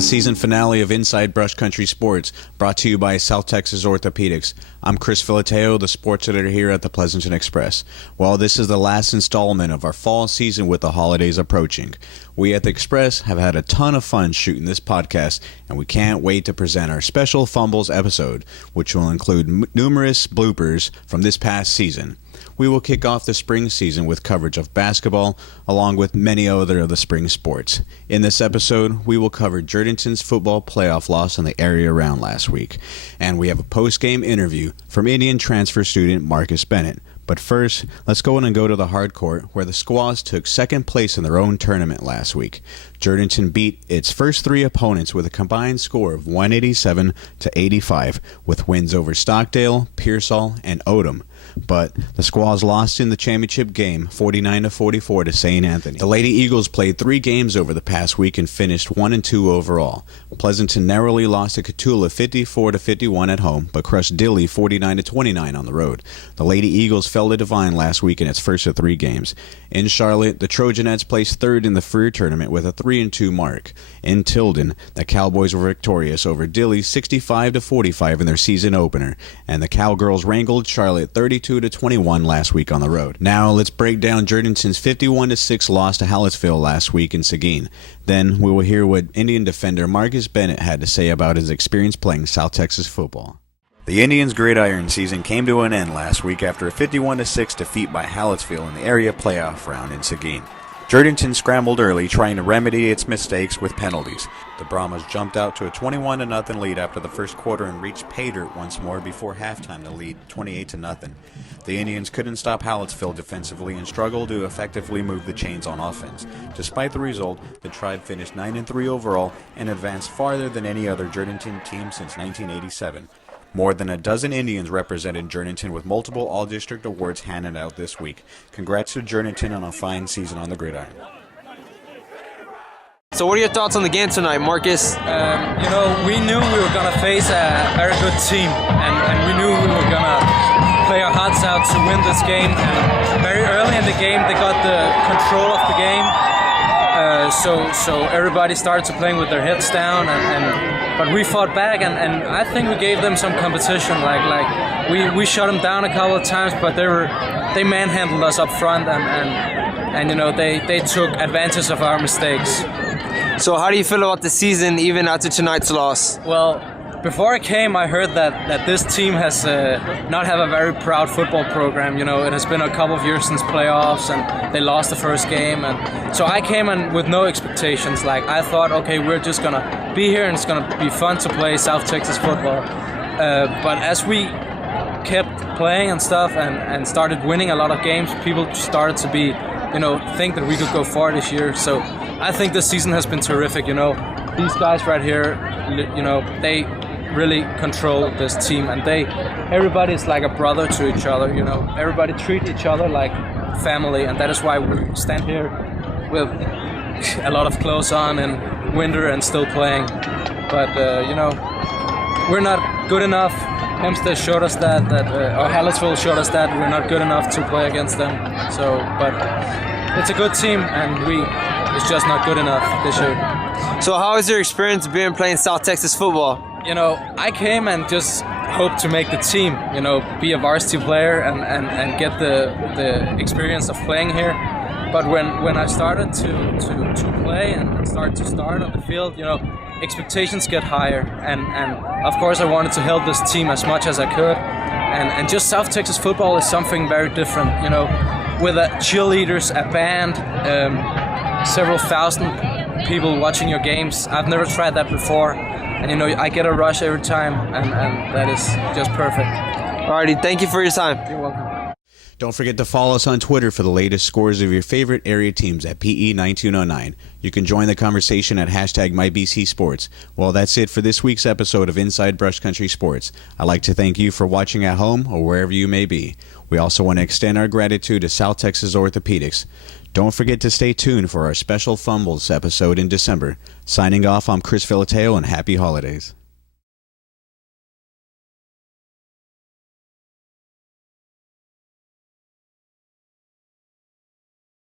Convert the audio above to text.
the season finale of Inside Brush Country Sports, brought to you by South Texas Orthopedics. I'm Chris Filateo, the sports editor here at the Pleasanton Express. Well, this is the last installment of our fall season with the holidays approaching. We at the Express have had a ton of fun shooting this podcast, and we can't wait to present our special Fumbles episode, which will include numerous bloopers from this past season. We will kick off the spring season with coverage of basketball, along with many other of the spring sports. In this episode, we will cover Jourdington's football playoff loss in the area round last week, and we have a post-game interview from Indian transfer student Marcus Bennett. But first, let's go in and go to the hard court, where the Squaws took second place in their own tournament last week. Jourdington beat its first three opponents with a combined score of 187-85, with wins over Stockdale, Pearsall, and Odom. But the Squaws lost in the championship game 49-44 to St. Anthony. The Lady Eagles played 3 games over the past week and finished 1-2 overall. Pleasanton narrowly lost to Cotulla 54-51 at home, but crushed Dilley 49-29 on the road. The Lady Eagles fell to Devine last week in its first of 3 games. In Charlotte, the Trojanettes placed third in the Freer tournament with a 3-2 mark. In Tilden, the Cowboys were victorious over Dilley 65-45 in their season opener, and the Cowgirls wrangled Charlotte 32-21 last week on the road. Now let's break down Jourdington's 51-6 loss to Hallettsville last week in Seguin. Then we will hear what Indian defender Marcus Bennett had to say about his experience playing South Texas football. The Indians' gridiron season came to an end last week after a 51-6 defeat by Hallettsville in the area playoff round in Seguin. Jourdington scrambled early, trying to remedy its mistakes with penalties. The Brahmas jumped out to a 21-0 lead after the first quarter and reached pay dirt once more before halftime to lead 28-0. The Indians couldn't stop Hallettsville defensively and struggled to effectively move the chains on offense. Despite the result, the Tribe finished 9-3 overall and advanced farther than any other Jourdington team since 1987. More than a dozen Indians represented Jourdington with multiple all-district awards handed out this week. Congrats to Jourdington on a fine season on the gridiron. So what are your thoughts on the game tonight, Marcus? We knew we were going to face a very good team, and we knew we were going to play our hearts out to win this game. And very early in the game, they got the control of the game. So everybody started to playing with their heads down, but we fought back, and I think we gave them some competition. We shut them down a couple of times, but they manhandled us up front, and they took advantage of our mistakes. So how do you feel about the season even after tonight's loss? Well, before I came, I heard that this team has not have a very proud football program. It has been a couple of years since playoffs, and they lost the first game. And so I came in with no expectations. I thought, okay, we're just going to be here, and it's going to be fun to play South Texas football. But as we kept playing and stuff and started winning a lot of games, people started to think that we could go far this year. So I think this season has been terrific. These guys right here, they really control this team, and everybody's like a brother to each other. Everybody treat each other like family, and that is why we stand here with a lot of clothes on in winter and still playing. But we're not good enough. Hempstead showed us that or Hallettsville showed us that we're not good enough to play against them. But it's a good team, and it's just not good enough this year. So how was your experience playing South Texas football? I came and just hoped to make the team, be a varsity player and get the experience of playing here. But when I started to play and start on the field, expectations get higher. And of course I wanted to help this team as much as I could. And just South Texas football is something very different, with cheerleaders, a band, several thousand people watching your games. I've never tried that before, and I get a rush every time, and that is just perfect. Alrighty, thank you for your time. You're welcome. Don't forget to follow us on Twitter for the latest scores of your favorite area teams at PE1909. You can join the conversation at #MyBCSports. Well, that's it for this week's episode of Inside Brush Country Sports. I'd like to thank you for watching at home or wherever you may be. We also want to extend our gratitude to South Texas Orthopedics. Don't forget to stay tuned for our special Fumbles episode in December. Signing off, I'm Chris Filateo, and happy holidays.